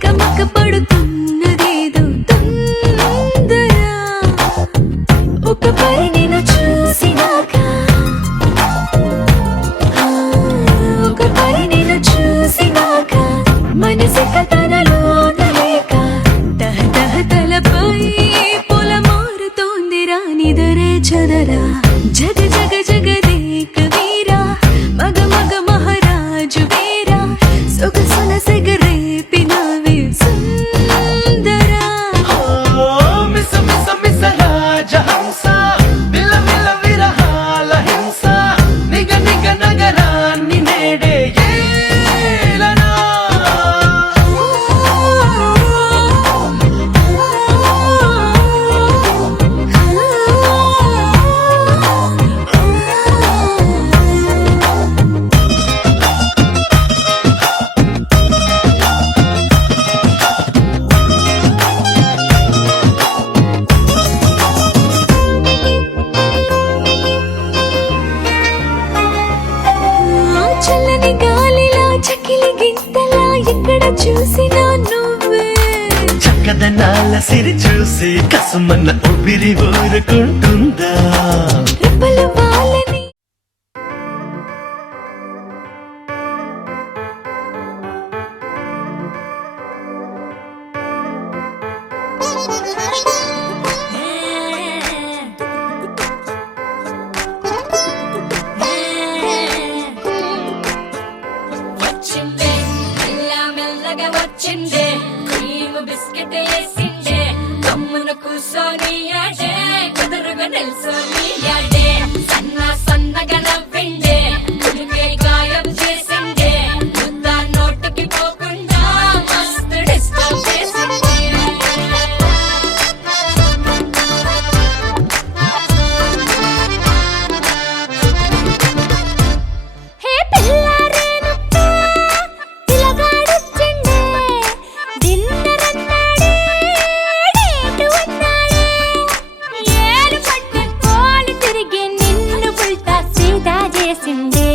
తికమక పడుతున్నదేదో తొందర ఒక పరి నేను చూసినాక ఒక పరి నేను చూసినాక మనసిక తనలోన లేక దహ దహ తలపై పొల మారుతోందిరా నిదరే చదరా జగ జగ జగదేక వీరా మగ మగ మహారాజు వీరా సొగసుల సెగరేపినవే సుందరా మిస మిస మిస రాజహంస మిల మిల విరహాల హింస నిగ నిగ నగరాన్ని నేడే ఏలనా చల్లని గాలిలా చకిలి గింతలా ఎక్కడ చూసినా నువ్వే చక్కదనాల సిరి చూసి కసుమన్న ఊపిరి ఊరుకుంటుందా రెప్పలు వాలని వచ్చిందే మెల్ల మెల్లగా వచ్చిందే క్రీమ్ బిస్కెట్ వేసిందే గమ్మున కూసోని ఆడే కుదురుగా నిల్సోని ఆడే సన్న సన్నగా నవ్విండే కుడికే గాయం చేసిందే ముద్ద నోటికి పోకుండా మస్తు డిస్టర్బ్ చేసిందే హే పిల్లారేనుప్ప పిలగాడొచ్చిండే డిన్నర్ అన్నాడే డేటు అన్నాడే ఏలు పట్టు కోలు తిరిగి నిన్ను పుల్టా సీదా చేసిందే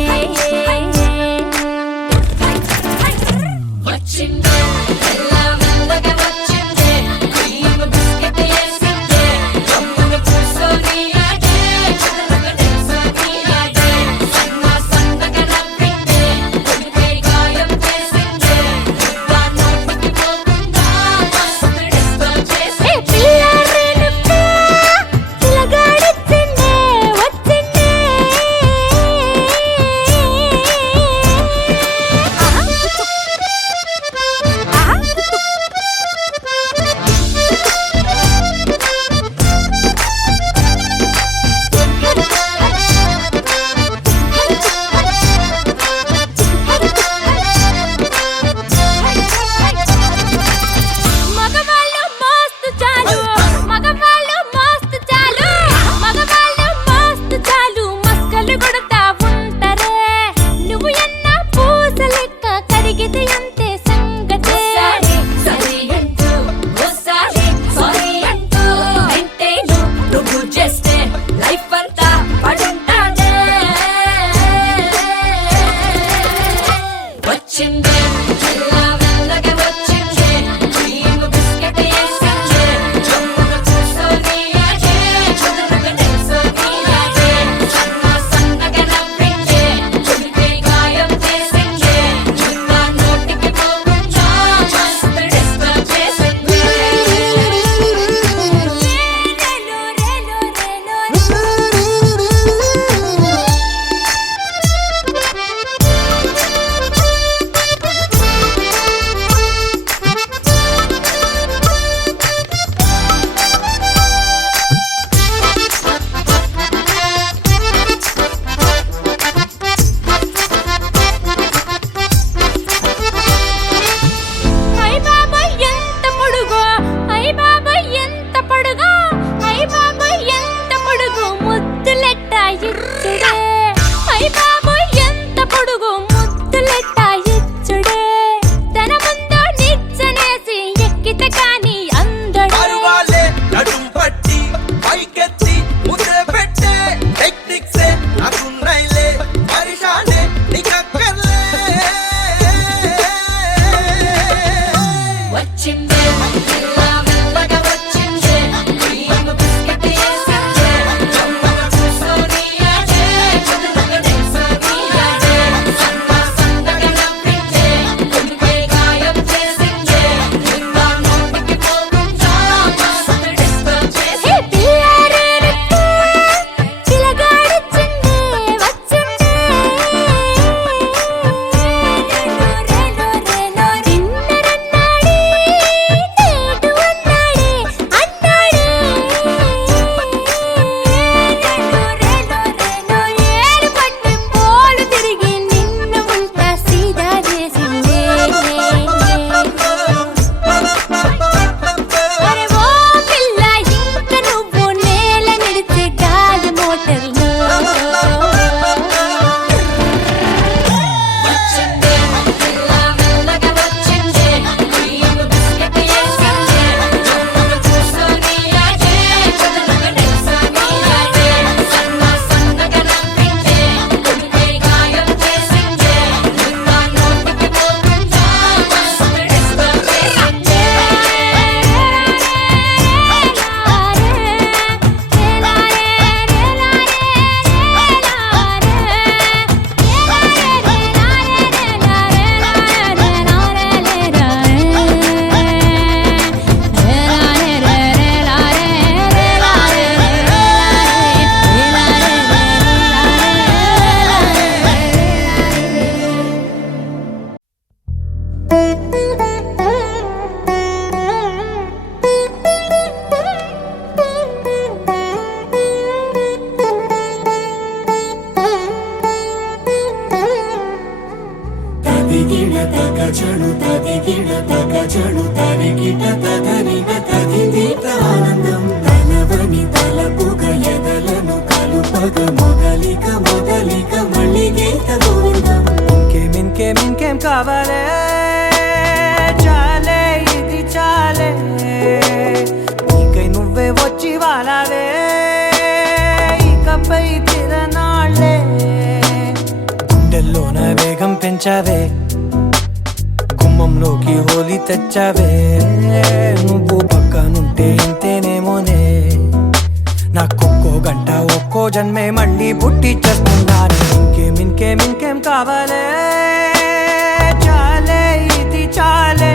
వచ్చిందే మెల్ల మెల్లగా వచ్చిందే క్రీమ్ బిస్కెట్ వేసిందే గమ్మున కూసోని ఆడే కుదురుగా నిల్సోని ఆడే సన్న సన్నగా నవ్విందే కుడికే గాయం చేసిందే ముద్ద నోటికి పోకుండా మస్తు డిస్టర్బ్ హే చేసిందే పిల్లారేనుప్ప పిలగాడొచ్చిండే వచ్చిండే తగజడు తరిగిట తగరిన తగిదీత ఆనందం తలవని తలపుగ ఎదలను కలుపగ మొదలిక మొదలిక మళ్ళీ గీత గోవిందం ఇంకేం కావాలే చాలే ఇది చాలే నీకై నువ్వే వచ్చి వాలావే ఇకపై తిరనాళ్ళే గుండెల్లోన వేగం పెంచావే గుమ్మంలోకి హోలీ తెచ్చావే నువ్వు పక్కనుంటే ఇంతేనేమోనే నాకొక్కో గంట ఒక్కో జన్మే మళ్ళీ పుట్టి చేస్తున్నాను ఇంకేం కావాలే చాలే ఇది చాలే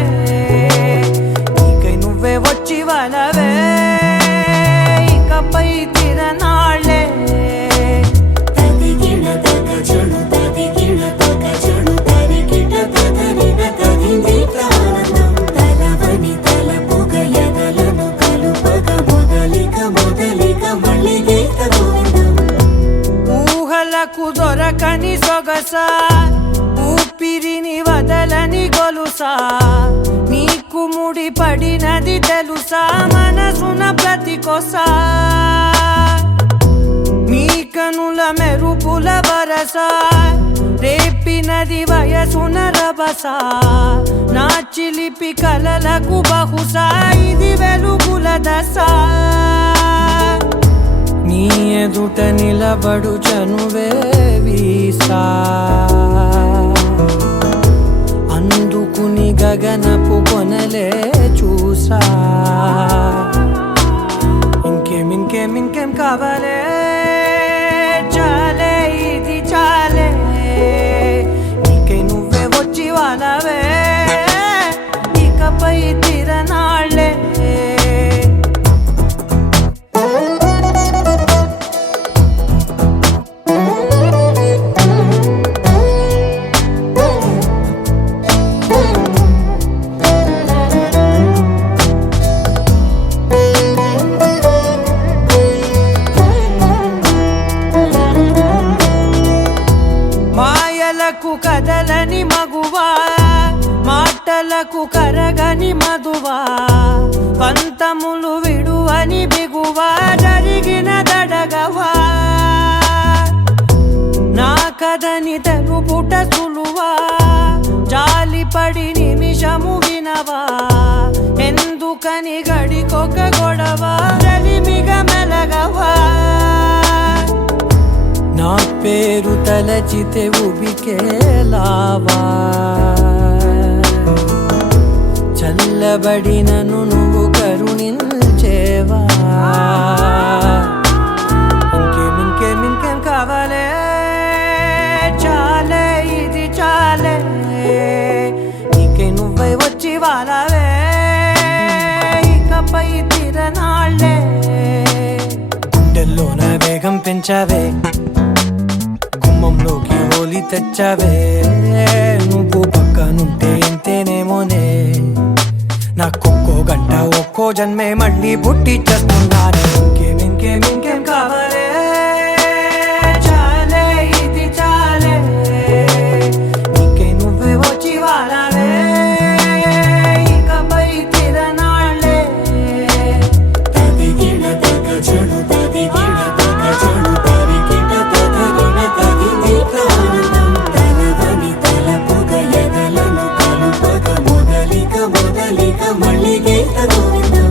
నీకై నువ్వే వచ్చి వాలవే ఇకపై తిరనాళ్ళే తదిగిన తగజడు తదిగిన తగజడు తరిగిట తగరిన తగిదీత ఆనందం తలవని తలపుగ ఎదలను కలుపగ మొదలిక మొదలిక మళ్ళీ గీత గోవిందం ఊహలకు దొరకని సొగసా ఊపిరిని వదలని గొలుసా నీకు ముడి పడినది తెలుసా మనసున ప్రతి కొసా నీ కనుల మెరుపుల వరస రేపినది వయసున రభస నా చిలిపి కలలకు బహుశా ఇది వెలుగుల దశ నీ ఎదుట నిలబడు చనువే వీసా అందుకుని గగనపు కొనలే చూసా ఇంకేం కావాలే చాలే ఇది చాలే నీకై నువ్వే వచ్చి వాలవే ఇకపై తిరనాళ్ళే మాయలకు కదలని మగువా మాటలకు కరగని మధువా పంతములు విడువని బిగువా జరిగిన దడగవా నా కథని తెలుపుట సులువా జాలిపడి నిమిషము వినవా ఎందుకని గడికొక గొడవ రలిమిగ మెలగవా నా పేరు తలచితే ఉబికేలావా చల్లబడినను నువ్వు కరుణించేవా ఇంకేం కావాలే చాలే ఇది చాలే నీకై నువ్వై వచ్చి వాలవే ఇకపై తిరనాళ్ళే గుండెల్లోన వేగం పెంచావే గుమ్మంలోకి హోలీ తెచ్చావే నువ్వు పక్కనుంటే ఇంతేనేమోనే నాకొక్కో గంట ఒక్కో జన్మే మళ్ళీ పుట్టి చేస్తున్నాను ఇంకేం కావాలే చాలే ఇది చాలే నీకై నువ్వే వచ్చి వాలవే ఇకపై తిరనాళ్ళే తదిగిన తగజడు తదిగిన తగజడు తరిగిట తగరిన తగిదీత ఆనందం తలవని తలపుగ ఎదలను కలుపగ మొదలిక మొదలిక మళ్ళీ గీత గోవిందం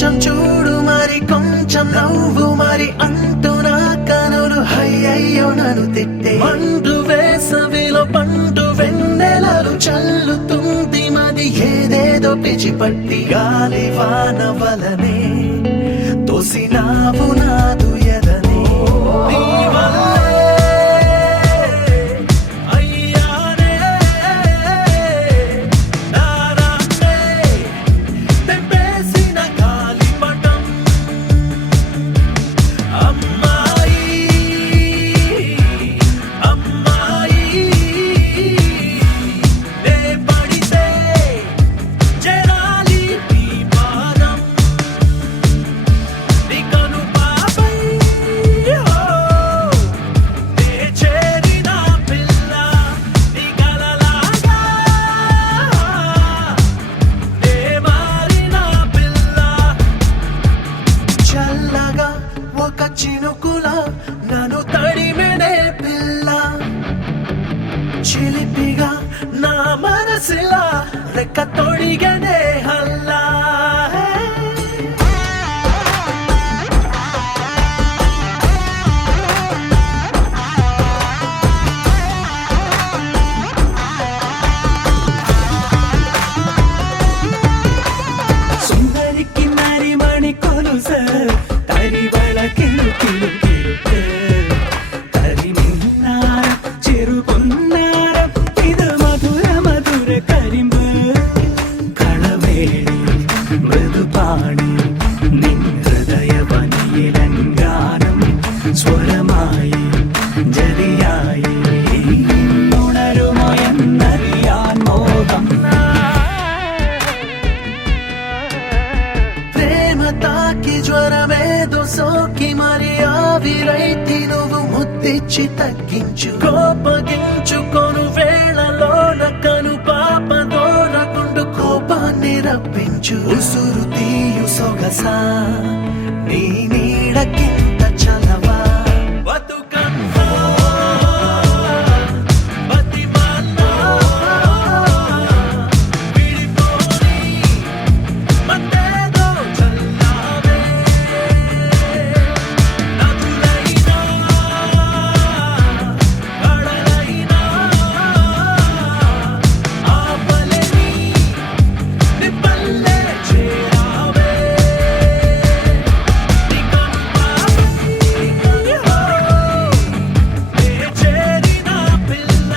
కొంచెం చూడు మరి కొంచెం నవ్వు మరి అంటూ నా కనులు అయ్యయ్యో నన్ను తిట్టే మండు వేసవిలో పండు వెన్నెలలు చల్లుతుంది మది ఏదేదో పిచ్చిపట్టి గాలి వాన వలనే తోసినావు నాదు ఎదనే నీ వల్లే అయ్యానే నారాన్నే తెంపేసిన గాలిపటం అమ్మాయి అమ్మాయి నే పడితే చేరాలి నీ పాదం నీ కను పాపై నే చేరిన పిల్ల నీ కలలాగా నే మారిన పిల్ల చల్లగా ఒక చినుకుల నన్ను తడిమెనే పిల్ల చిలిపిగా నా మనసులా రెక్క తొడిగనే హల్లా సుందరికి మరి మణి కొలుస తరివళ కిలు కిలు కిలుకు తరిమిన్నార చెరుకున్నార ఇది మధుర మధుర కరింబు కళవేడి మృదుపాణి నిన్ హృదయ వనియలంగానం സ്വരമായി ജലിയായി ഉണരുമോ എന്നറിയാൻ മോഹം ప్రేమ తాకి జ్వరమేదో సోకి మరి ఆవిరైతి నువ్వు ముద్దిచ్చి తగ్గించు కోపగించుకొను వేళలోన కను పాపదోన గుండు కోపాన్ని రప్పించు ఉసురు తీయు సొగసా నీ నీడకింత చలవా బతుకమ్మా బతిమాలా విడిపోని మత్తేదో చల్లావే నదులైనా కడలైనా ఆపలేని నిప్పల్లే చేరావే నీ కను పాపై నే చేరిన పిల్ల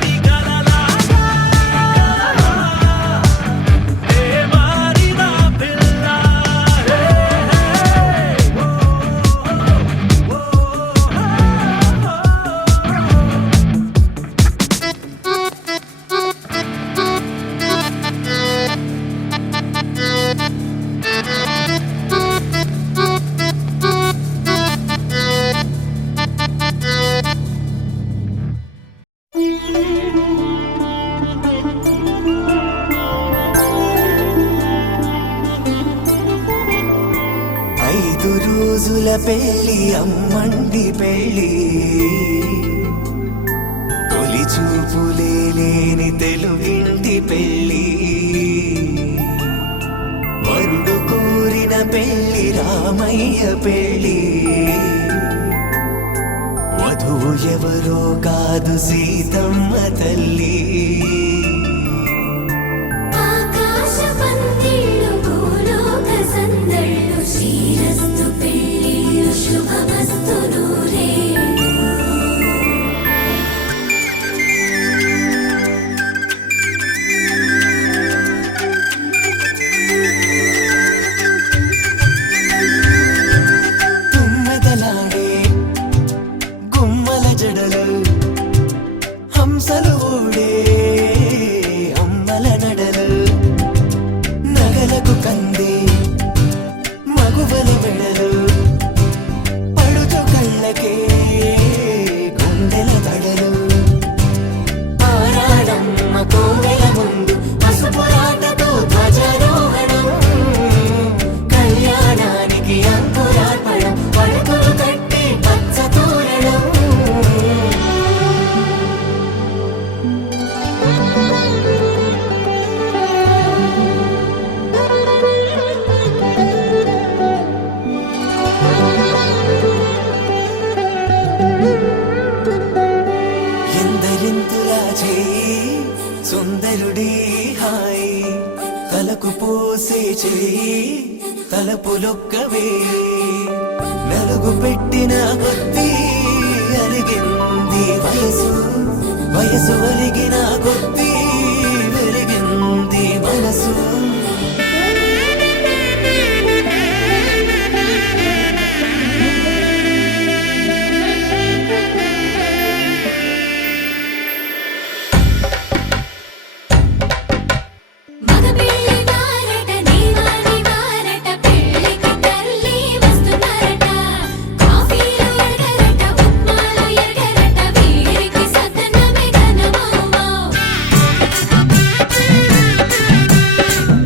నీ కలలాగా నే మారిన పిల్ల ఐదు రోజుల పెళ్లి అమ్మండి పెళ్లి తొలి చూపులే లేని తెలుగింటి పెళ్లి వరుడు కోరిన పెళ్లి రామయ్య పెళ్లి వధువు ఎవరో కాదు సీతమ్మ తల్లి ఆకాశ పందిళ్ళు భూలోక సందళ్ళు శ్రీరస్తు పెళ్ళిళ్ళు శుభమస్తు నూరేళ్ళు తుమ్మెదలాడే గుమ్మల జడలు హంసలు ఓడే తలకు పోసే చేయి తలపులొక్కవే నలుగు పెట్టిన కొద్దీ అలిగింది వయసు వయసు అలిగిన కొద్దీ వెలిగింది మనసు మగ పెళ్లి వారట నీవాని వారట పెళ్లికి తల్లి వస్తున్నారట కాఫీలు ఎరగరట ఉప్మాలు ఎరగరట వీరికి సద్దనమే ఘనమౌమౌ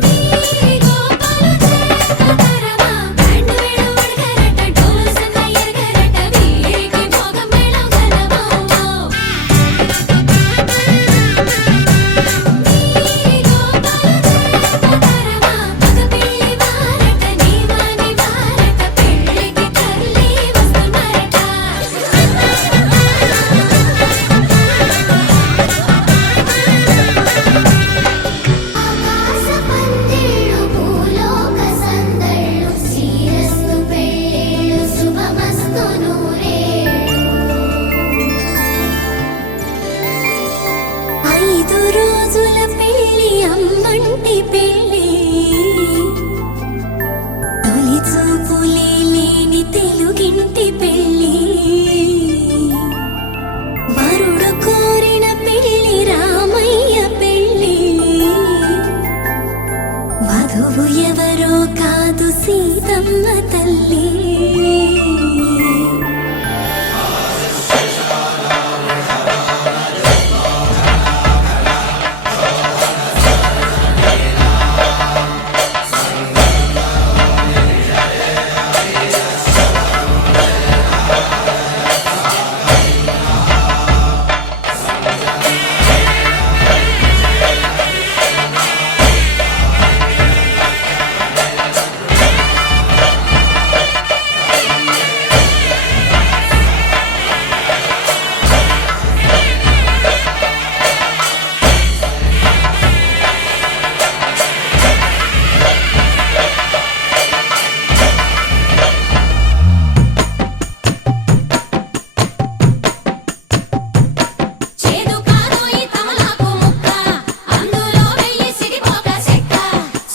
వీరి గోపాలు చేతరమా బ్యాండ్ మేళం ఎరగరట డోలు సన్న ఎరగరట వీరికి భోగం మేళం ఘనమౌమౌ ఐదు రోజుల పెళ్లి అమ్మంటి పెళ్లి తొలి చూపులే లేని తెలుగింటి పెళ్లి వరుడు కోరిన పెళ్లి రామయ్య పెళ్లి వధువు ఎవరో కాదు సీతమ్మ తల్లి చేదు కాదు ఈ తమలాకు ముక్క అందులో వెయ్యి సిడిపోక చెక్క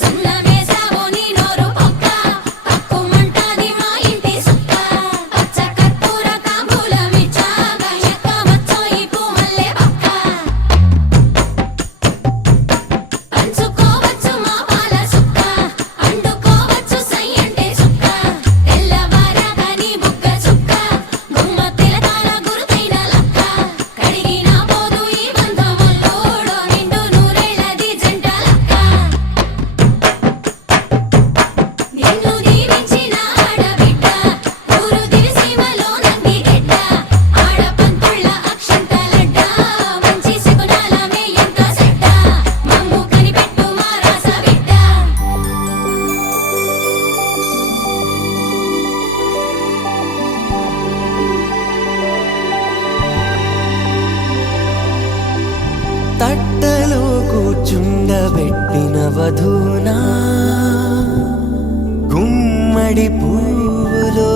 సున్నమేసావు నీ నోరు పొక్క పక్కుమంటాది మా ఇంటి సుక్క పచ్చ కర్పూర తాంబూలమిచ్చాక ఎక్క వచ్చో ఈ పూమల్లె పక్క పంచుకోవచ్చు మా పాల సుక్క అండుకోవచ్చు సై అంటే సుక్క తెల్లవారాక నీ బుగ్గ చుక్క గుమ్మ తిలకాల గురుతైన లక్క కడిగిన పోదు ఈ బంధమల్లోడో నిండు నూరేళ్ళది జంట లక్క నిన్ను దీవించిన ఆడబిడ్డ ఊరు దివిసీమలో నంది గెడ్డ ఆడపంతుళ్ళ అక్షంతలడ్డ మంచి శకునాల మేయంత సెడ్డ మమ్ము కనిపెట్టు మా రాస బిడ్డ తట్టలో కూర్చుండబెట్టిన వధూనా గుమ్మడి పువ్వులో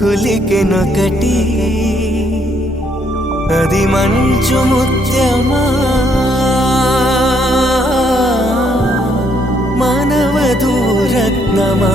కులికెనొకటి అది మంచు ముత్యమా మానవధూరత్నమా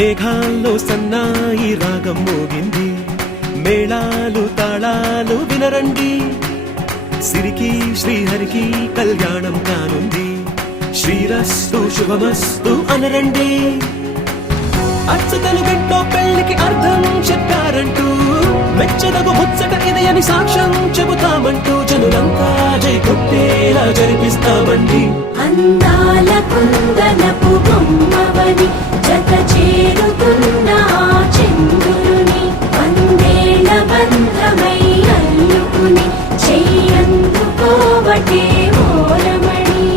మేఘాల్లో సన్నాయి రాగం మోగింది, మేళాలు తాళాలు వినరండి, సిరికి శ్రీహరికి కళ్యాణం కానుంది, శ్రీరస్తు శుభమస్తు అనరండి. అచ్చతలు గంటో పెళ్లికి అర్థం చెప్పారంటూ, మెచ్చదగు ముచ్చట ఇది అని సాక్ష్యం చెబుతామంటూ, జనులంతా జై కొట్టేలా జరిపిస్తామండి. అందాల కుందనపు బొమ్మవని జత చేరుతున్న ఆ చంద్రుని, వందేళ్ల బంధమై అల్లుకుని చెయ్యందుకోవటే ఓరమణి.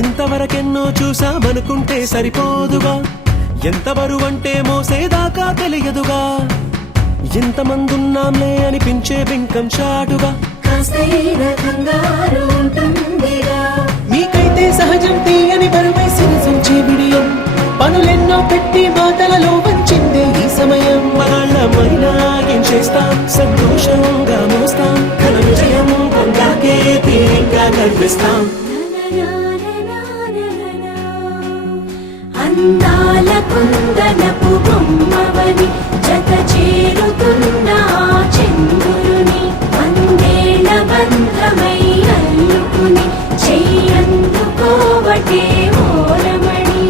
ఇంతవరకెన్నో చూసామనుకుంటే సరిపోదుగా, ఎంత బరువంటే మోసేదాకా తెలియదుగా, ఇంతమందున్నాంలే అనిపించే బింకం చాటుగా, కాస్తైన కంగారు ఉంటుందిగా. మీకైతే సహజం తీయని బరువై సిరిసంచే విడియం, పనులెన్నో పెట్టి మాటలలో వంచిందే ఈ సమయం. మనాళ్ళమైనా ఏం చేస్తాం, సంతోషంగా మోస్తాం, ఘన విజయం పొందాకే తీరిగ్గా కనిపిస్తాం. అందాల కుందనపు బొమ్మవని జత చేరుతున్న ఆ చంద్రుని, వందేళ్ల బంధమై అల్లుకుని చెయ్యందుకోవటే ఓరమణి.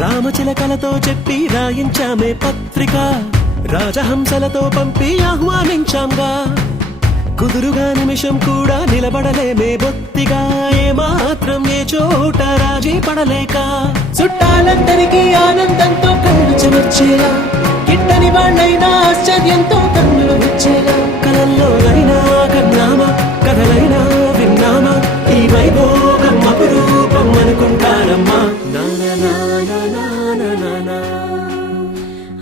రామచిలకలతో చెప్పి రాయించామే పత్రిక, రాజహంసలతో పంపి ఆహ్వానించాంగా, కుదురుగా నిమిషం కూడా నిలబడలేమే బొత్తిగా, ఏమాత్రం ఏ చోట రాజీ పడలేక, చుట్టాలందరికీ ఆనందంతో కళ్ళు చెమర్చేలా, గిట్టని వాళ్ళైనా ఆశ్చర్యంతో కన్నులు వచ్చేలా, కలల్లోనైనా కన్నామా, కథలైనా విన్నామా, ఈ వైభోగం అపురూపం అనుకుంటానమ్మా.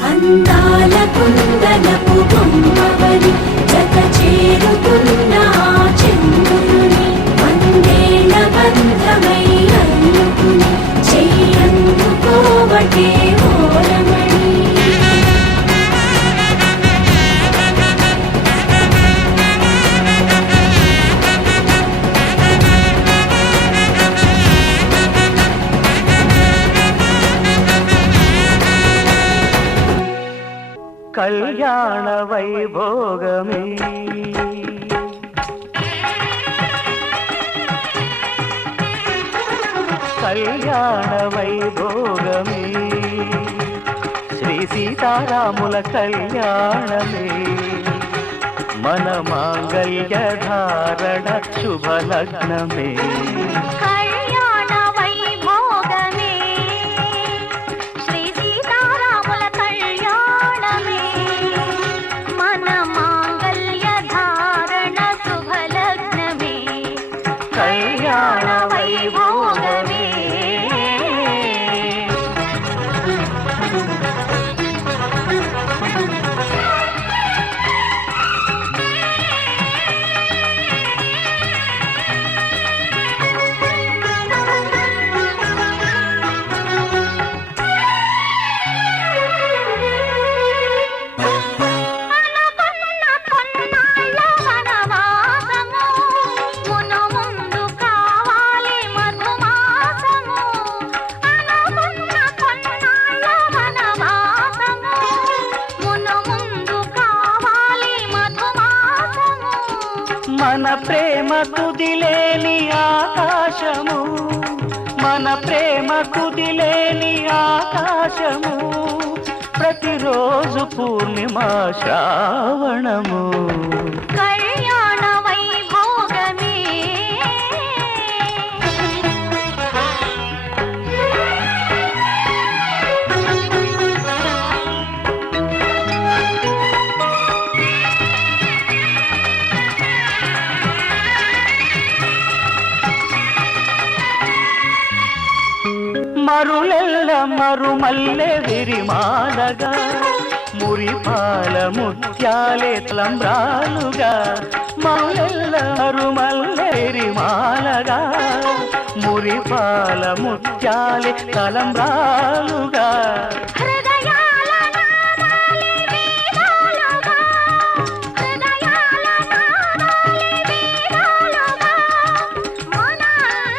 అందాల కుందనపు బొమ్మవని జత చేరుతున్న ఆ చంద్రుని, వందేళ్ల బంధమై అల్లుకుని చెయ్యందుకోవటే ఓరమణి. కళ్యాణ వైభోగమే కళ్యాణ వైభోగమే, శ్రీ సీతారాముల కళ్యాణమే, మన మాంగళ్య ధారణ శుభలగ్నమే. కళ్యాణ వైభోగమే, శ్రీ సీతారాముల కళ్యాణమే, మన మాంగళ్య ధారణ శుభలగ్నమే. కళ్యాణ వైభోగమే. కుదిలేని ఆకాశము మన ప్రేమ కుదిలేని ఆకాశము ప్రతిరోజు పూర్ణిమ శ్రావణము కళ్యాణ వైభోగమే మరులెల్ల మరుమల్లె విరిమాలగా మురిపాల ముత్యాలే తలంబ్రాలుగా మరులెల్ల మరుమల్లె విరిమాలగా మురిపాల ముత్యాలే తలంబ్రాలుగా హృదయాల నాదాలే వేదాలుగా హృదయాల నాదాలే వేదాలుగా మన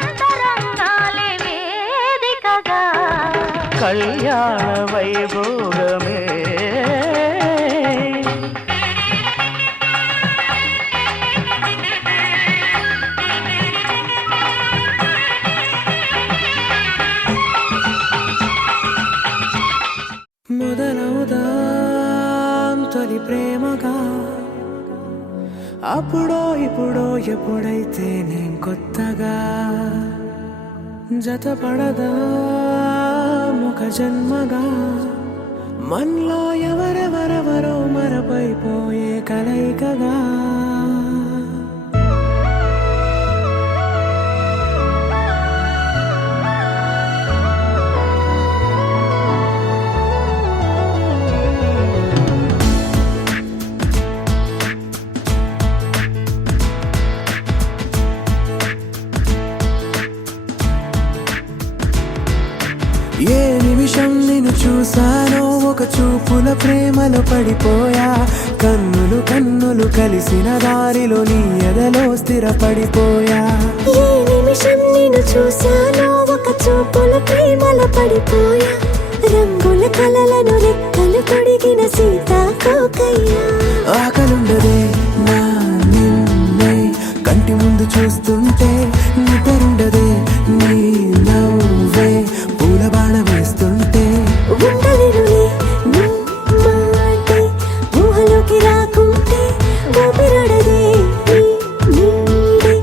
అంతరంగాలే వేదికగా కళ్యాణ వైభోగమే మొదలవుదాం తొలి ప్రేమగా అప్పుడో ఇప్పుడో ఎప్పుడైతే నేను కొత్తగా జతపడదా ముఖ జన్మగా మనలో ఎవరెవరెవరో మరపైపోయే కలయికగా ఏ నిమిషం నిన్ను చూసానో ఒక చూపుల ప్రేమలో పడిపోయా కన్నులు కన్నులు కలిసిన దారిలో నీ ఎదలో స్థిరపడిపోయా ఏ నిమిషం నిన్ను చూశానో ఒక చూపుల ప్రేమలో పడిపోయా రంగుల కలలను రెక్కలు తొడిగిన సీతాకోకయ్యా ఆకలుండదే నా నిన్నే కంటి ముందు చూస్తుంటే నిద్రుండదే నీ నవ్వే పూల బాణ వేస్తుంటే ఉండలేనులే నీ మాటే ఊహలోకి రాకుంటే ఊపిరాడదే నీ నీడే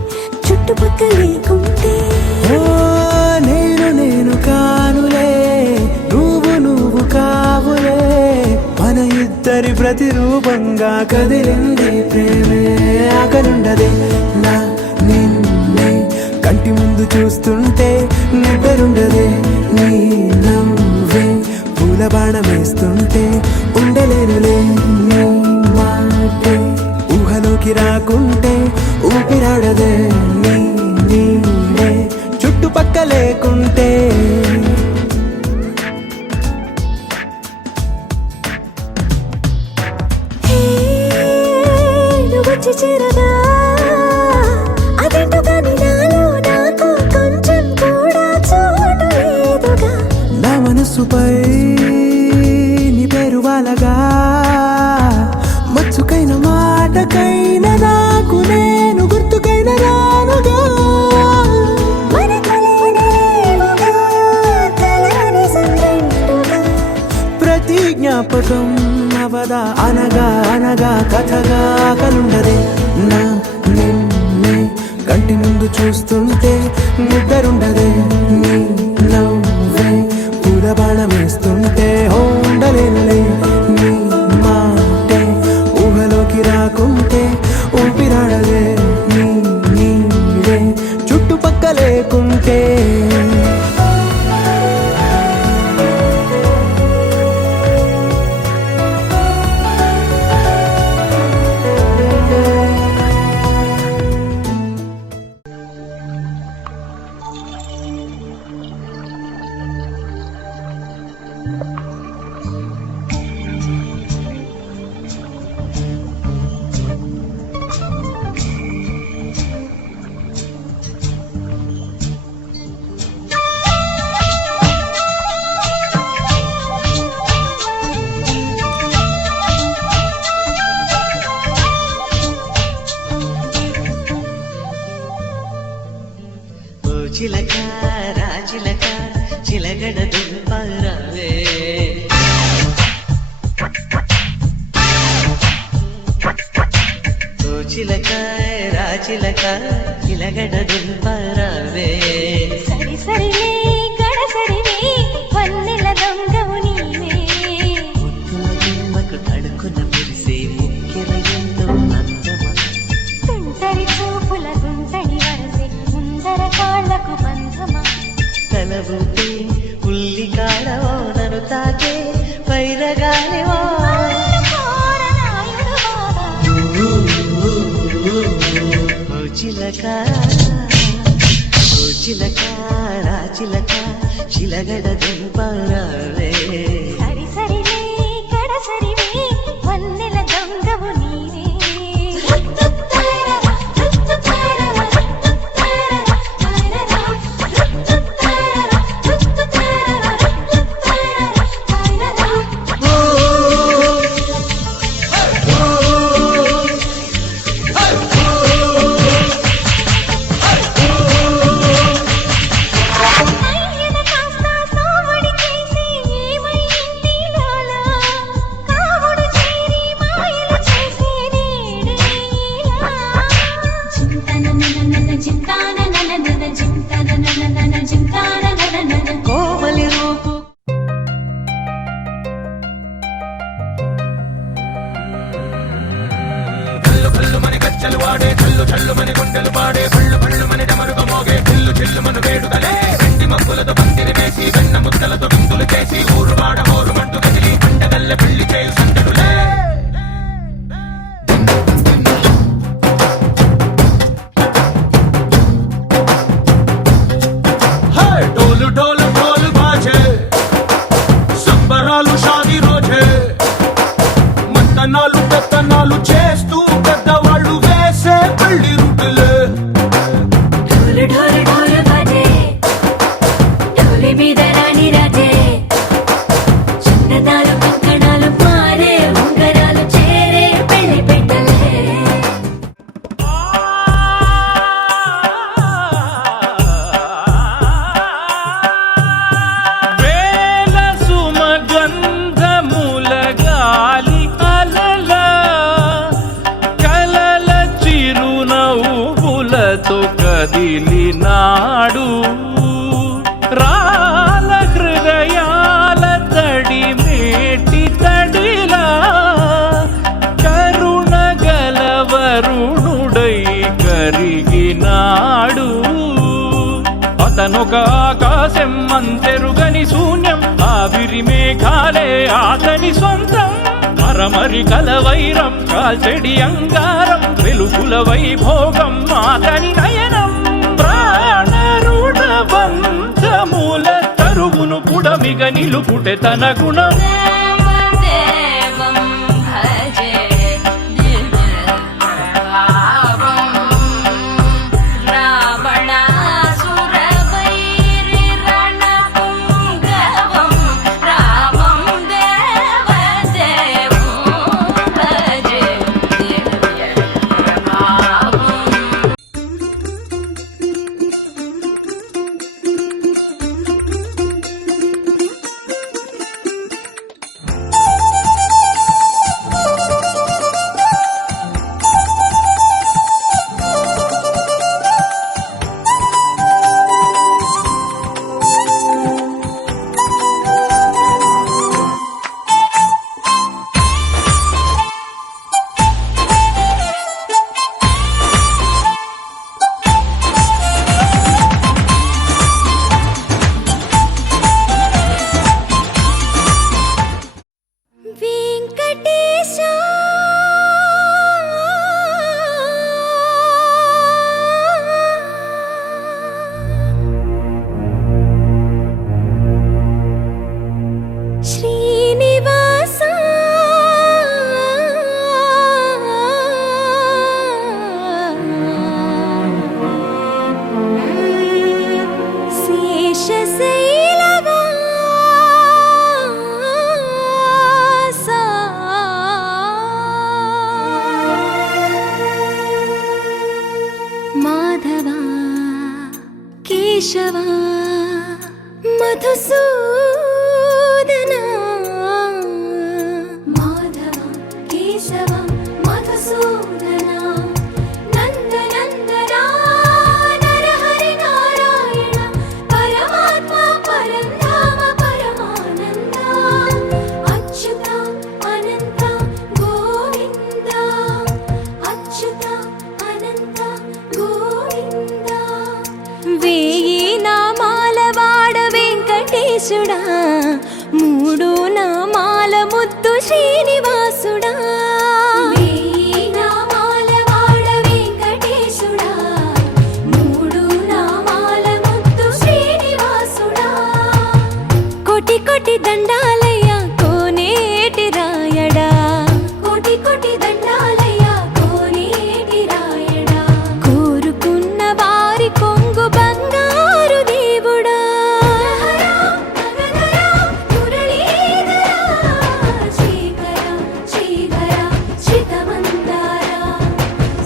చుట్టుపక్కల లేకుంటే ఓ నేను కానులే నువ్వు కావులే మన ఇద్దరి ప్రతిరూపంగా కదిలింది ప్రేమే ఆకలుండదే నా నిన్నే కంటి ముందు చూస్తుంటే నిద్రుండదే నీ నవ్వే పూల బాణం వేస్తుంటే ఉండలేనులే నీ మాటే ఊహలోకి రాకుంటే ఊపిరాడదే నీ నీడే చుట్టుపక్క లేకుంటే హే నువ్వు వచ్చి చేరగా అదేంటో కానీ నాలో నాకు కొంచెం కూడా చోటు లేదుగా నా మనసుపై నీ పేరు వాలగా మచ్చుకైన మాటకైన నాకు నేను గుర్తుకైన రానుగా మనకులేనివేమోగా కలని సంరెండుగా ప్రతి జ్ఞాపకం అవదా అనగా అనగా కథగా కలుండదే నా నిన్నే కంటి ముందు చూస్తుంటే నిద్రుండదే నీ నవ్వే పూల బాణం వేస్తుంటే ఉండలేనులే నీ మాటే ఊహలోకి రాకుంటే ఊపిరాడదే నీ నీడే చుట్టుపక్క లేకుంటే చిలక రాచిలక చిలగడ దుంపరావే సరి సరిలే గడసరివే వన్నెల దొంగవు నీవే ముద్దుల గుమ్మకు తడుకున మురిసే ముక్కెర ఎంతో అందమా తుంటరి చూపుల గుంటడి వరసే ముందర కాళ్ళకు బంధమా తలబూపే ఉల్లి కాడవో నన్ను తాకే పైరగాలివో కోరనాయుడు బాబా ఓ చిలక రాచిలక చిలగడ దుంపరావే సరి సరిలే గడసరివే వన్నెల దొంగవు నీవే అయ్యన కాస్త సోముడి చేసి ఏమైంది లోలా కావుడు చేరి మాయలు చేసి నేడేలా చింతన నన చింతాన నన చింతన నన చింతాన నన కోమలి రూపు డోలు డోలు డోలు బాజే సంబరాలు షాదీ రోజే మంతనాలు పెత్తనాలు చేస్తూ పెద్దవాళ్ళు వేసే పెళ్లి రుటులే ఢోలు ఢోలు ఢోలు బాజే ఢోలి మీద రాణి రాజే చిన్నదాలు కంకణాలు మారే ఉంగరాలు చేరే పెళ్లి పెట్టలే వేల సుమగంధముల గాలి అలల కలల చిరునవ్వులతో కదిలినాడు రాల హృదయాల తడి మేటి తడిలా కరుణ గలవరుణుడై కరిగినాడు అతనొక ఆకాశం అంతెరుగని శూన్యం ఆవిరి మేఘాలే అతని సొంతం మరమరి కలవైరం కాల్చెడి అంగారం వెలుగుల వైభోగం అతని నయనం ప్రాణరుణ బంధముల తరువును పుడమిగ నిలుపుటె తన గుణం దేవం భజే దివ్యభావం రావణాసుర వైరి రణపుంగవం రామం దేవదేవం భజే దివ్యభావం శ్రీనివాసుడా వేయి నామాల వాడ వెంకటేశుడా మూడు నామాల ముద్దు శ్రీనివాసుడా కోటి కోటి దండాలయ్యా కోనేటి రాయడా కోటి కోటి దండాలయ్యా కోనేటి రాయడా కోరుకున్న వారి కొంగు బంగారు దేవుడా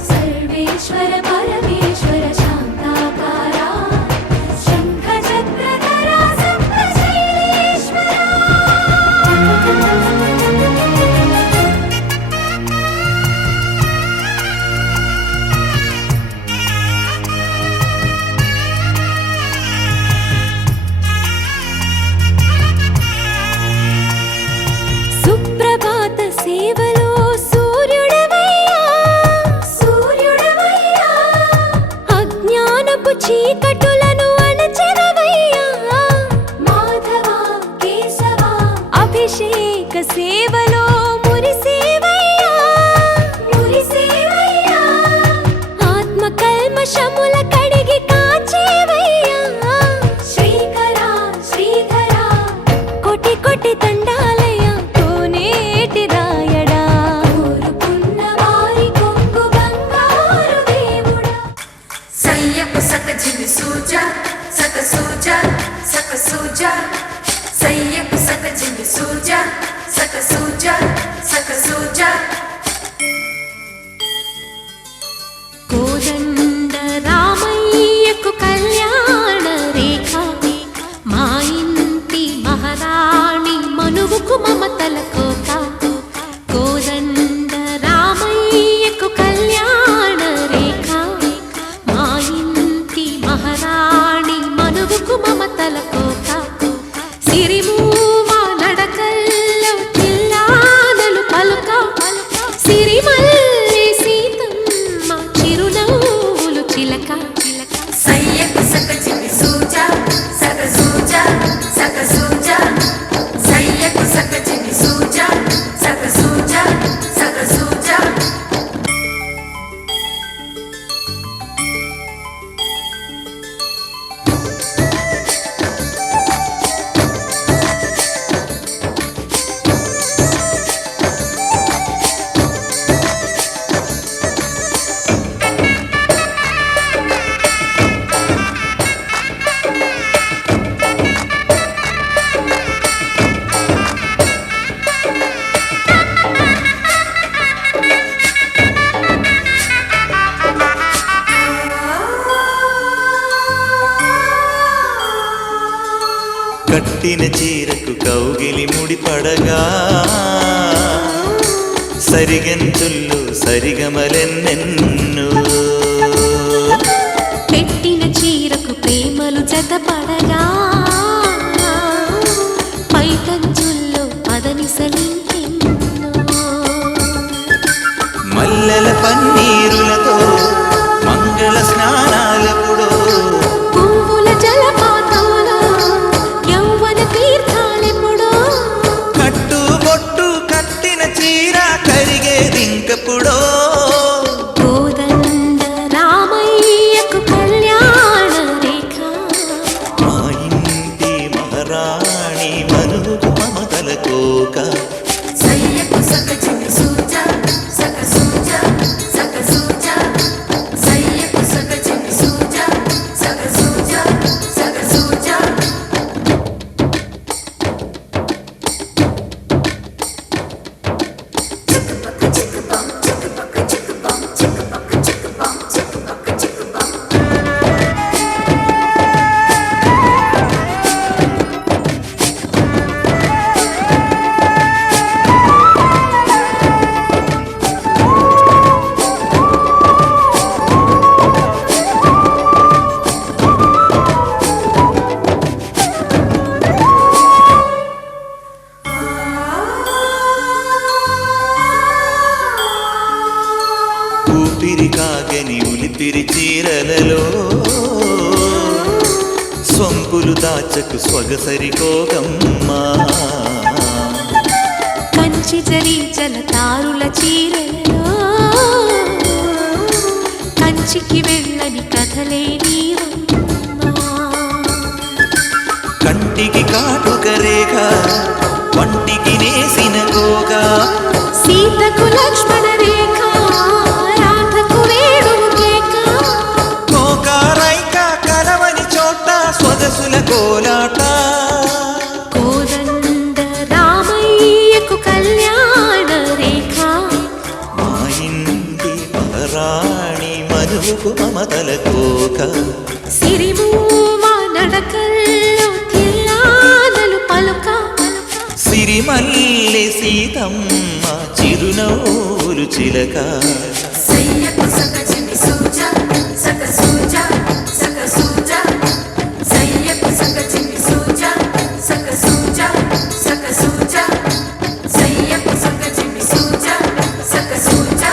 సర్వేశ్వర పరమేశ్వర శాంతాకార శంఖ చక్రధర సప్తశైలేశ్వర సుప్రభాత సేవలో సూర్యుడవయ్యా సూర్యుడవయ్యా అజ్ఞానపు చీకటులను అణచెదవయ్యా మాధవ కేశవ అభిషేక సేవలో మురిసేవయ్యా మురిసేవయ్యా ఆత్మ కల్మషముల కడిగి కాచేవయ్యా శ్రీకర శ్రీధర కోటి కోటి దండాలయ్యా కోనేటి రాయడా కోరుకున్న వారి కొంగు బంగారు దేవుడా సయ్యకు సక జిమి సూజా సక సూజా సక సూజా సయ్యకు సక జిమి సూజా సక సూజా సక సూజా కోదండ రామయ్యకు కళ్యాణ రేఖ మా ఇంటి మహారాణి మనువుకు మమతల కోట కోదండ రామయ్యకు కళ్యాణ రేఖ మా ఇంటి మహారాణి మనువుకు మమతల కోట సిరిమూవ నడకల్లో చిల్లానలు పలుక సిరిమల్లి సీతమ్మ చిరునవ్వులు చిలక సయ్యకు సక జిమి సూజా సక సూజా సక సూజా సయ్యకు సక జిమి సూజా సక సూజా సక సూజా కట్టిన చీరకు కౌగిలి ముడిపడగా సరిగంతుల్లో సరిగమలెన్నెన్ను పెట్టిన చీరకు ప్రేమలు జతపడగా పైకంచుల్లో పదనిసలింకెన్నో మల్లెల పన్నీరులతో మంగళ స్నానాలెప్పుడో పువ్వుల జలపాతంలో యౌవన తీర్థాలెప్పుడో కట్టు బొట్టు కట్టిన చీర కరిగేదింకప్పుడో కోదండ రామయ్యకు కళ్యాణ రేఖ మా ఇంటి మహారాణి మనుగు మమతల కోక సయ్యకు సక జిమి సూజా సక సూజా సక సూజా సయ్యకు సక జిమి సూజా సక సూజా సక సూజా ఊపిరి కాగని ఉలిపిరి చీరలలో స్వంపులు దాచకు స్వగసరి కోగమ్మా కంచి కలిసి జరి జలతారుల చీరలో కంచికి వెళ్ళని కథలే నీవమ్మా. కంటికి కాటుక రేఖ వంటికి నేసిన గోగా సీతకు లక్ష్మణ రేఖ రాధకు వేణువు కేక గోకారైక కలవని చోట స్వదసుల కోలాట కోదండ రామయ్యకు కళ్యాణ రేఖ మా ఇంటి మహారాణి మధువుకు మమతల కోక సిరిమూవ నడకల్లో తిల్లానలు పలుక సిరిమల్లె సీతమ్మ చిరునవ్వులు చిలక సయ్యకు సక చిన్ని సూజా సక సూజా సక సూజా సయ్యకు సక చిన్ని సూజా సక సూజా సక సూజా సయ్యకు సక చిన్ని సూజా సక సూజా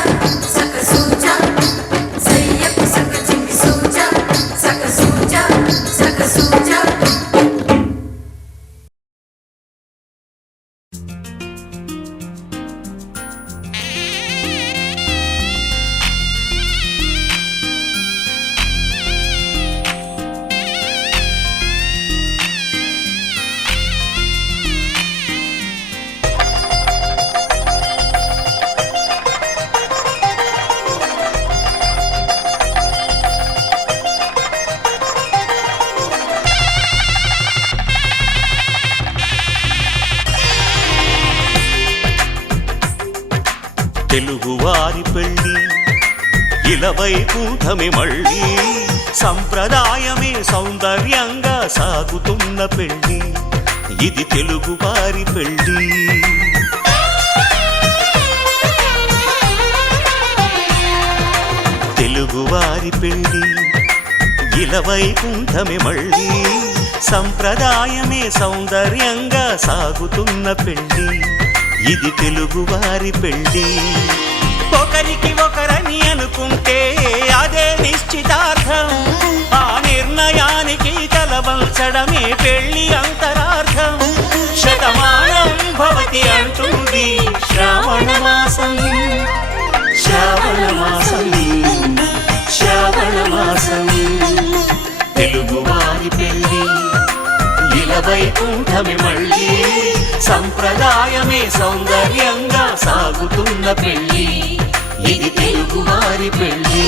సక సూజా సయ్యకు సక చిన్ని సూజా సక సూజా సక సూజా. తెలుగువారి పెళ్ళి ఇలవైకుంఠమే మళ్ళీ సంప్రదాయమే సౌందర్యంగా సాగుతున్న పెళ్ళి ఇది తెలుగువారి పెళ్ళి. తెలుగువారి పెళ్ళి ఇలవైకుంఠమే మళ్ళీ సంప్రదాయమే సౌందర్యంగా సాగుతున్న పెళ్ళి ఇది తెలుగువారి పెళ్ళి. ఒకరికి ఒకరని అనుకుంటే అదే నిశ్చితార్థం, ఆ నిర్ణయానికి తలవంచడమే పెళ్ళి అంతరార్థం. శతమానం భవతి అంటుంది శ్రావణ మాసం, శ్రావణ మాసం, శ్రావణ మాసం. తెలుగువారి పెళ్ళి ఇలవైకుంఠమే మళ్ళీ సంప్రదాయమే సౌందర్యంగా సాగుతున్న పెళ్ళి ఇది తెలుగువారి పెళ్ళి.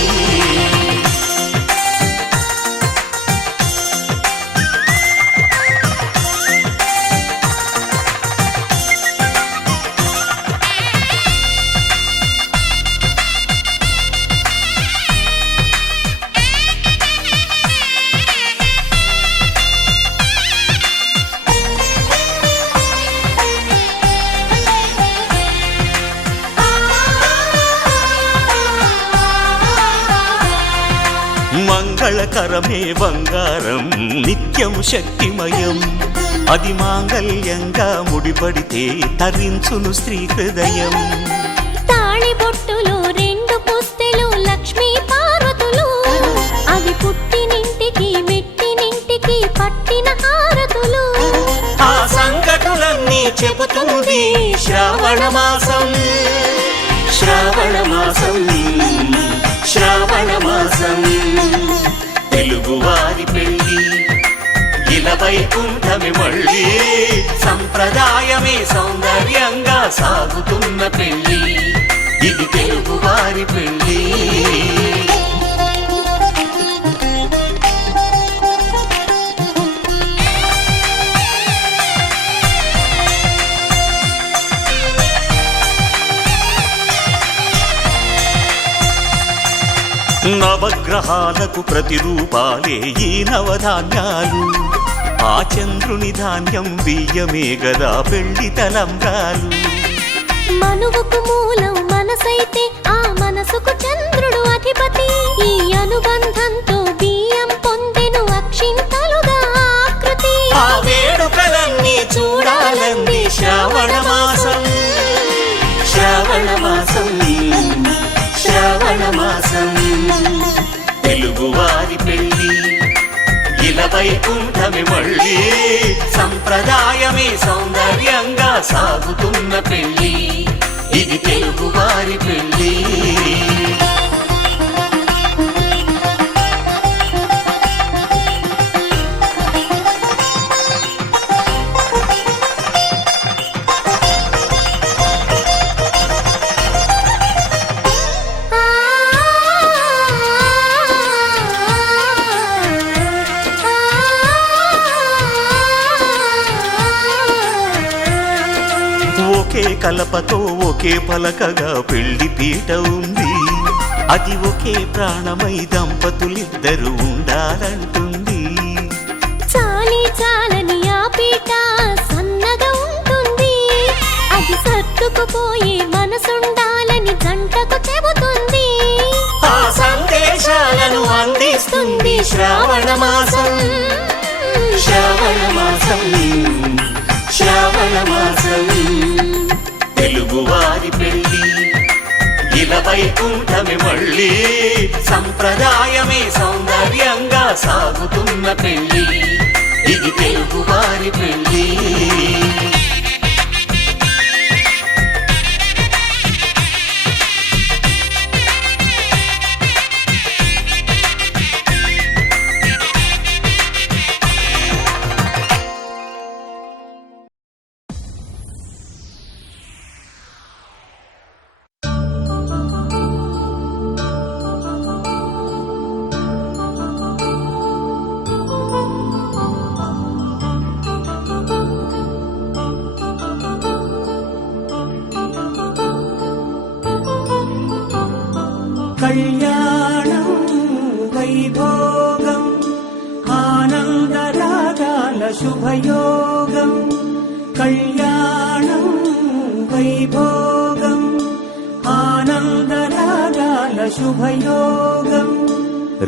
మంగళకరమే బంగారం నిత్యం శక్తిమయం, అది మాంగళ్యంగా ముడిపడితే తరించును స్త్రీ హృదయం. తాళి బొట్టులో రెండు పుస్తెలు లక్ష్మీ పార్వతులు, అవి పుట్టినింటికి మెట్టినింటికి పట్టిన హారతులు. ఆ సంగతులన్నీ చెబుతుంది శ్రావణ మాసం, శ్రావణ మాసం, శ్రావణ మాసం. తెలుగువారి పెళ్ళి ఇలవైకుంఠమే మళ్ళీ సంప్రదాయమే సౌందర్యంగా సాగుతున్న పెళ్ళి ఇది తెలుగువారి పెళ్ళి. నవగ్రహాలకు ప్రతిరూపాలే ఈ నవధాన్యాలు, ఆ చంద్రుని ధాన్యం బియ్యమే గదా పెళ్లి తలంబ్రాలు. మనువుకు మూలం మనసైతే ఆ మనసుకు చంద్రుడు అధిపతి, ఈ అనుబంధంతో బియ్యం పొందెను అక్షింతలుగా ఆకృతి. ఆ వేడుకలన్నీ చూడాలంది శ్రావణ మాసం, శ్రావణ మాసం, శ్రావణ మాసం. తెలుగువారి పెళ్ళి ఇలా వైకుంఠమి మళ్ళీ సంప్రదాయమే సౌందర్యంగా సాగుతున్న పెళ్ళి ఇది తెలుగు వారి పెళ్ళి ఒకే కలపతో ఒకే పలకగా పెళ్లి పీట ఉంది అది ఒకే ప్రాణమై దంపతులిద్దరు ఉండాలంటుంది చాలి చాలని ఆ పీట సన్నగా ఉంటుంది అది సర్దుకుపోయే మనసుండాలని జంటకు చెబుతుంది ఆ సందేశాలను అందిస్తుంది శ్రావణ మాసం శ్రావణ మాసం శ్రావణ మాసం తెలుగు వారి పెళ్ళి ఇలా వైకుంఠమి మళ్ళీ సంప్రదాయమే సౌందర్యంగా సాగుతున్న పెళ్ళి ఇది తెలుగు వారి పెళ్ళి కళ్యాణం వైభోగం ఆనందరాగాల శుభయోగం కళ్యాణం వైభోగం ఆనందరాగాల శుభయోగం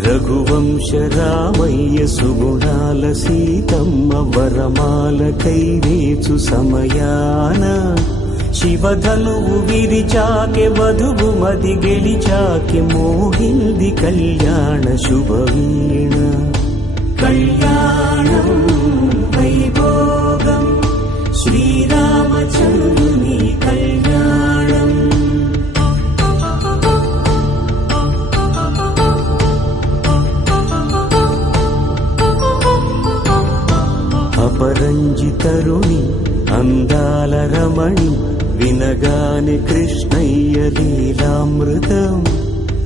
రఘువంశ రామయ్య సుగుణాల సీతమ్మ వరమాల కైవేచు సమయాన శివధనువు విరిచాకె వధువు మది గెలిచాకె మోహింది కళ్యాణ శుభవీణ కళ్యాణం వైభోగం శ్రీరామచంద్రుని కళ్యాణం అపరంజి తరుణి అందాల రమణి వినగానే కృష్ణయ్య లీలామృతం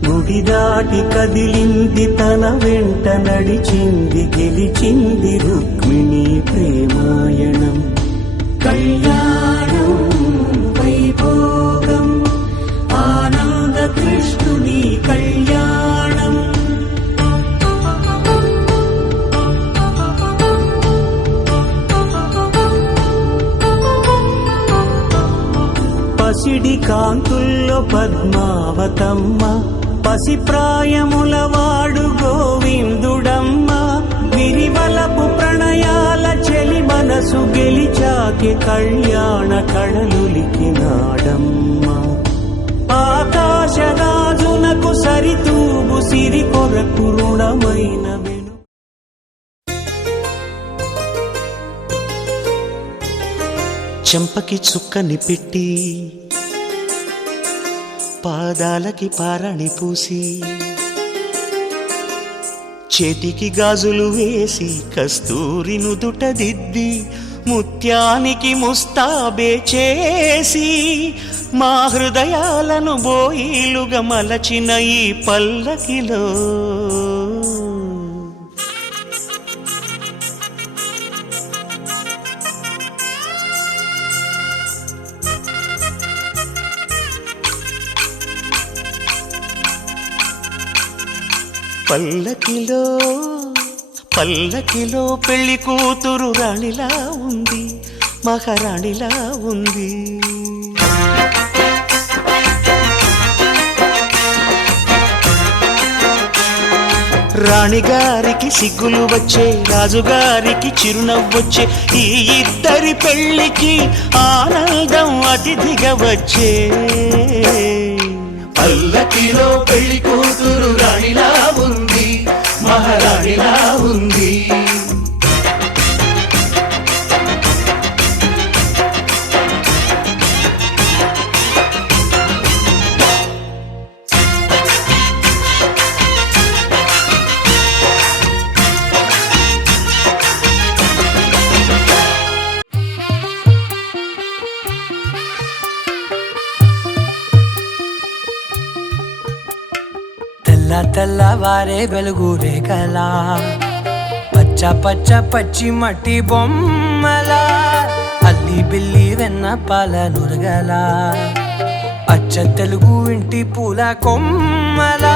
గుడి దాటి కదిలింది తన వెంట నడిచింది గెలిచింది రుక్మిణి ప్రేమాయణం కళ్యాణం వైభోగం ఆనంద కృష్ణుని కళ్యాణం పసిడి కాంతుల్లో పద్మావతమ్మ పసిప్రాయముల వాడు గోవిందుడమ్మ విరివలపు ప్రణయాల చెలి మనసు గెలిచాకి కళ్యాణ కళలులికినాడమ్మ ఆకాశరాజునకు సరితూగు సిరి కొరకు రుణమైన చెంపకి చుక్కని పెట్టి పాదాలకి పారాణి పూసి చేతికి గాజులు వేసి కస్తూరి నుదుట దిద్ది ముత్యానికి ముస్తాబే చేసి మా హృదయాలను బోయిలుగా మలచిన ఈ పల్లకిలో పల్లకిలో పల్లకిలో పెళ్లి కూతురు రాణిలా ఉంది మహారాణిలా ఉంది రాణిగారికి సిగ్గులు వచ్చే రాజుగారికి చిరునవ్వొచ్చే ఈ ఇద్దరి పెళ్లికి ఆనందం అతిథిగా వచ్చే పల్లకిలో పెళ్లి కూతురు రాణిలా ఉంది మహారాణిలా ఉంది తెల్ల తెల్లవారే వెలుగు రేఖలా పచ్చ పచ్చ పచ్చి మట్టి బొమ్మలా అల్లి బిల్లి వెన్న పాల నురగలా అచ్చ తెలుగు ఇంటి పూల కొమ్మలా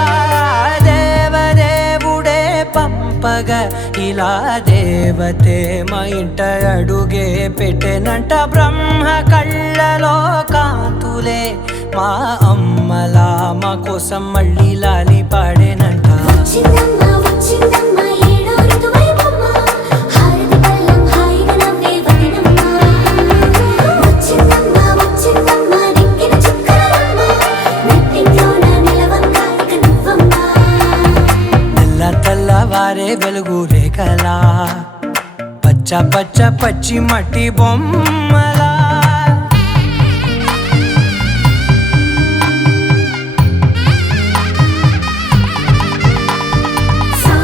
దేవదేవుడే పంపగా ఇలా దేవతే మా ఇంట అడుగే పెట్టెనంట బ్రహ్మ కళ్ళలో కాంతులే మా అమ్మలా మా కోసం మళ్ళీ లాలి పాడేనంట వచ్చిందమ్మ వచ్చిందమ్మ ఏడో ఋతువైవమ్మ హారతి పళ్ళం హాయిగా నవ్వే వదినమ్మ వచ్చిందమ్మ వచ్చిందమ్మ దిక్కిన చుక్కలమ్మ నెట్టింట్లోన నిలవంగా ఇక నువ్వమ్మ తెల్ల తెల్లవారే వెలుగు రేఖలా పచ్చ పచ్చ పచ్చి మట్టి బొమ్మలా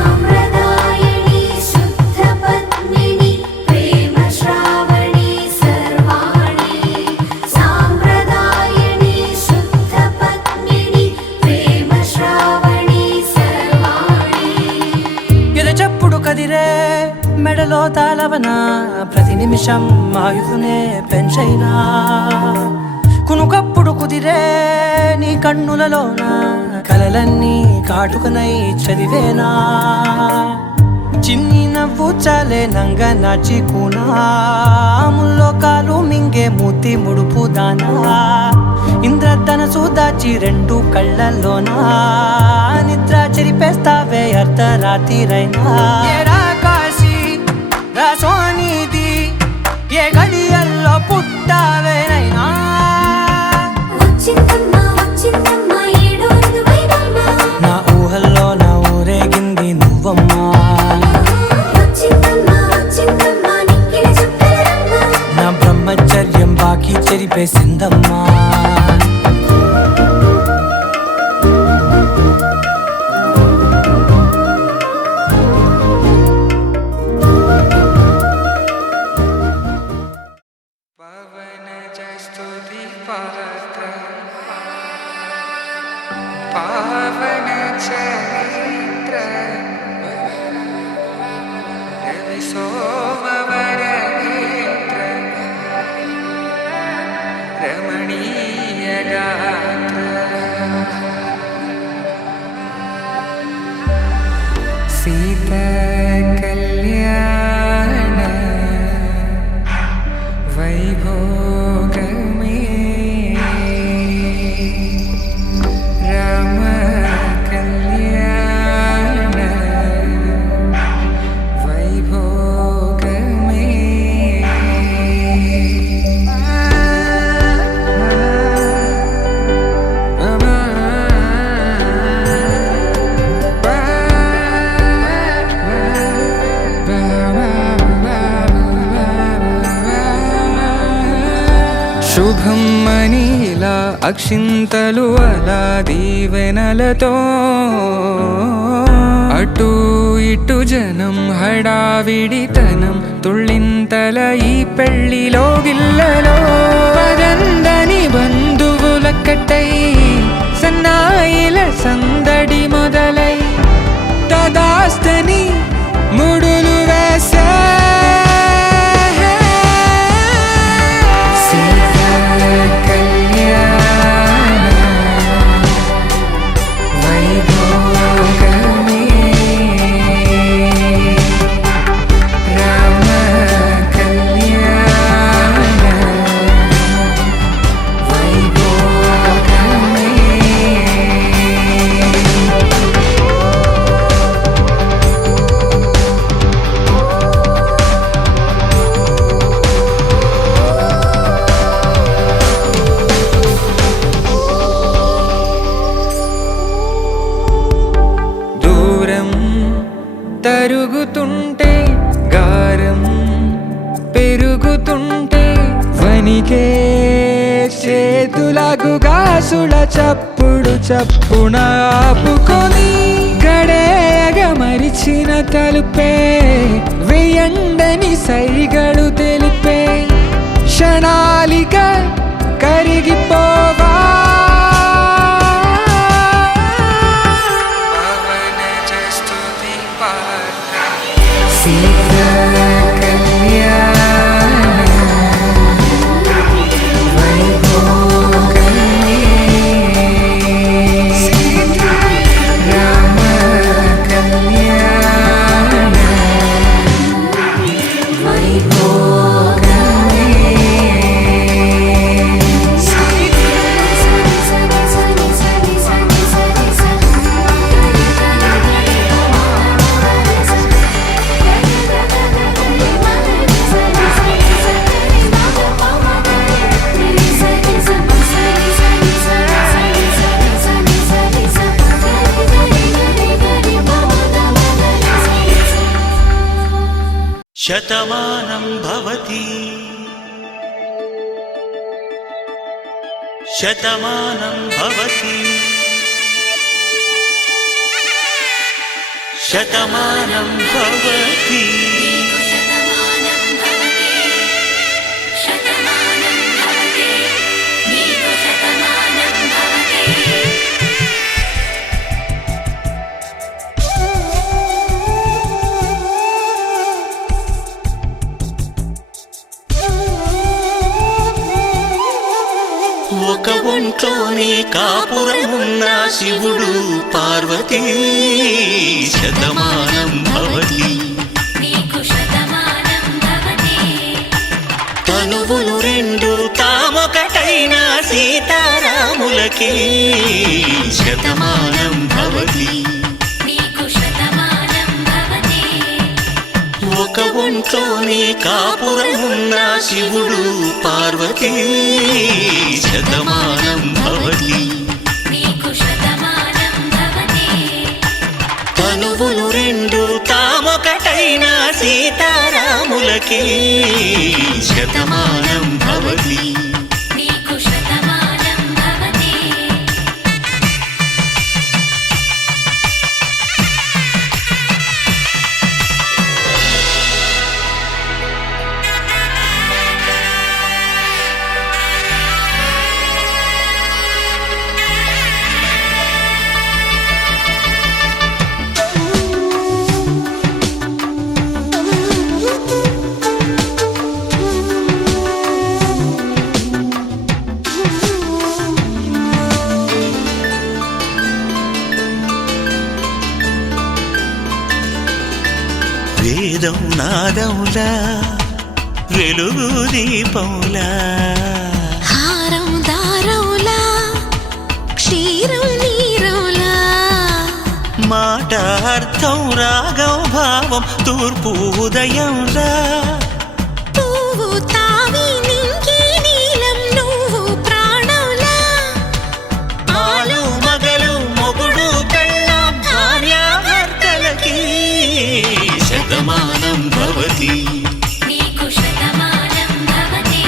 సాంప్రదాయని శుద్ధ పద్మిని ప్రేమ శ్రావణి సర్వాణి సాంప్రదాయని శుద్ధ పద్మిని ప్రేమ శ్రావణి సర్వాణి ఎరచప్పుడు కదిరే మెడలో తాళవన ప్రతి నిమిషం ఆయుధునే పెంచైనా కునుకప్పుడు కుదిరే నీ కన్నులలోన కలలన్నీ కాటుకనై చదివేనా చిన్ని నవ్వు చాలే నంగ నాచి కూనాముల్లో కాలు మింగే మూతి ముడుపు దానా ఇంద్రధనసు దాచి రెండు కళ్ళల్లోనా నిద్ర చెరిపేస్తావే అర్ధరాత్రిరైనా ఏడా కాశీ రాసోనిది ఏ గడియల్లో పుట్టావేనైనా వచ్చిందమ్మ వచ్చిందమ్మ ఏడో ఋతువైవమ్మ నా ఊహల్లో నా ఊరేగింది నువ్వమ్మా వచ్చిందమ్మ వచ్చిందమ్మ నిక్కిన చుక్కలమ్మ నా బ్రహ్మచర్యం బాకీ చెరిపేసిందమ్మా పావన చరిత్ర రవి సోమవర నేత్ర రమణీయ గాత్ర సీత కళ్యాణ వైభోగమే రామ కళ్యాణ వైభోగమే శుభం మనీలా అక్షింతలు అలా దీవెనలతో అటు ఇటు జనం హడావిడితనం తుళ్ళింతల ఈ పెళ్లిలో గిల్లలో పదందని బంధువులక్కటై సన్నాయిల సందడి మొదలై తదాస్తని ముడులు వేసే తరుగుతుంటే గారం పెరుగుతుంటే వనికే చేతులకు గాసుల చప్పుడు చప్పున ఆపుకొని గడేగ మరిచిన తలుపే వెయ్యండని సైగడు తెలిపే క్షణాలిక కరిగిపోవా శతమానం భవతి శతమానం భవతి శతమానం భవతి శతమానం భవతి శతమానం భవతి నీకు శతమానం భవతి ఒక ఒంట్లోనే కాపురమున్న శివుడు పార్వతీ శతమానం భవతి నీకు శతమానం భవతి తనువులు రెండు తామొకటైన సీతారాములకి శతమానం భవతి నీకు శతమానం భవతి ఒక ఒంట్లోనే కాపురమున్న శివుడు పార్వతీ శతమానం భవతి నీకు శతమానం భవతి తనువులు రెండు తామొకటైన సీతారాములకి శతమానం భవతి నీకు శతమానం భవతి వేదం నాదములా వెలుగు దీపములా హారం దారౌలా క్షీరం నీరౌలా మాట అర్థం రాగం భావం తూర్పు ఉదయంలా పువ్వు తావి నింగి నీలం నువ్వు ప్రాణంలా ఆలు మగలు మొగుడు పెళ్ళాం భార్యాభర్తలకి శతమానం భవతి నీకు శతమానం భవతి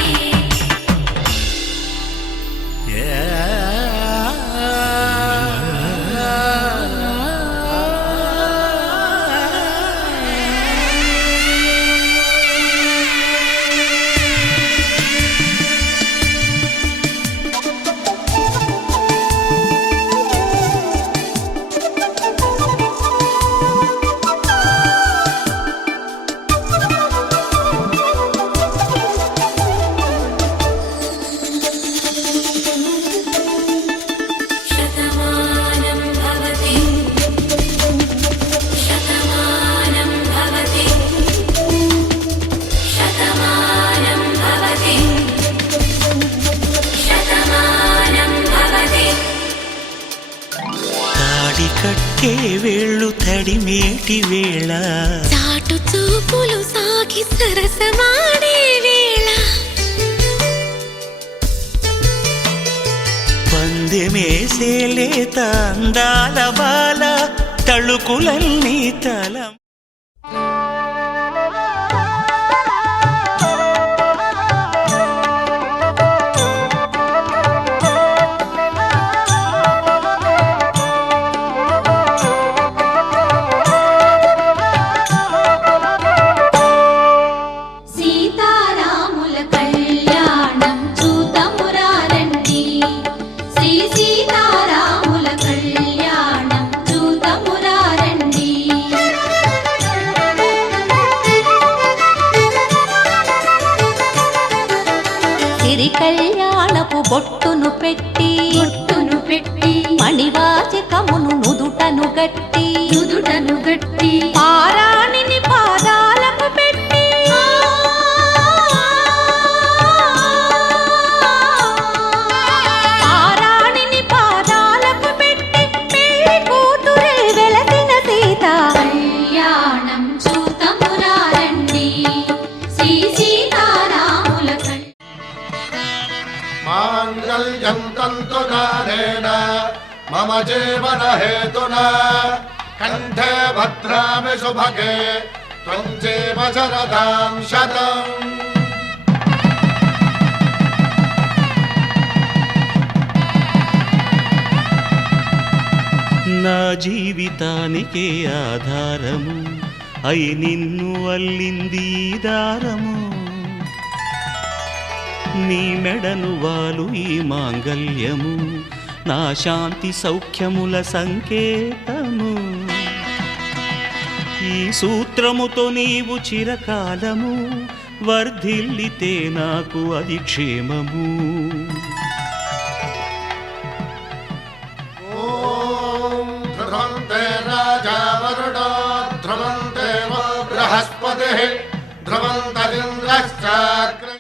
శతమానం భవతి శతమానం భవతి శతమానం భవతి శతమానం భవతి తాడి కట్టే వేళ్ళు తడిమేటి వేళ చాటు చూపులు సాగి సరసమాడే వేళ పందెమేసే లేత అందాల బాల తళుకులన్నీ తలం సీతారాముల కళ్యాణం చూతమురారండి శ్రీ సీతారాముల కళ్యాణం చూతమురారండి సిరి కళ్యాణపు బొట్టును పెట్టి మణివాచకమును నుదుటను గట్టి పారాణిని పాదాలకు పెట్టి పారాణిని పాదాలకు పెట్టి పెళ్లి కూతురే వెలసిన సీత కళ్యాణం చూతమురారండి శ్రీ సీతారాముల మాంగళ్యం తంతునానేన మమ జీవన హేతునా కంఠే భద్రామి శుభగే త్వం జీవ శరదాం శతం. నా జీవితానికే ఆధారము అయి నిన్ను అల్లింది ఈ దారము. నీ మెడను వాలు ఈ మాంగల్యము నా శాంతి సౌఖ్యముల సంకేతము. ఈ సూత్రముతో నీవు చిరకాలము వర్ధిల్లితే నాకు అది క్షేమము. ఓం ధ్రువంతే రాజా వరుణో ధ్రువంతే బృహస్పతిః ధ్రువంతరింద్రశ్చాగ్ర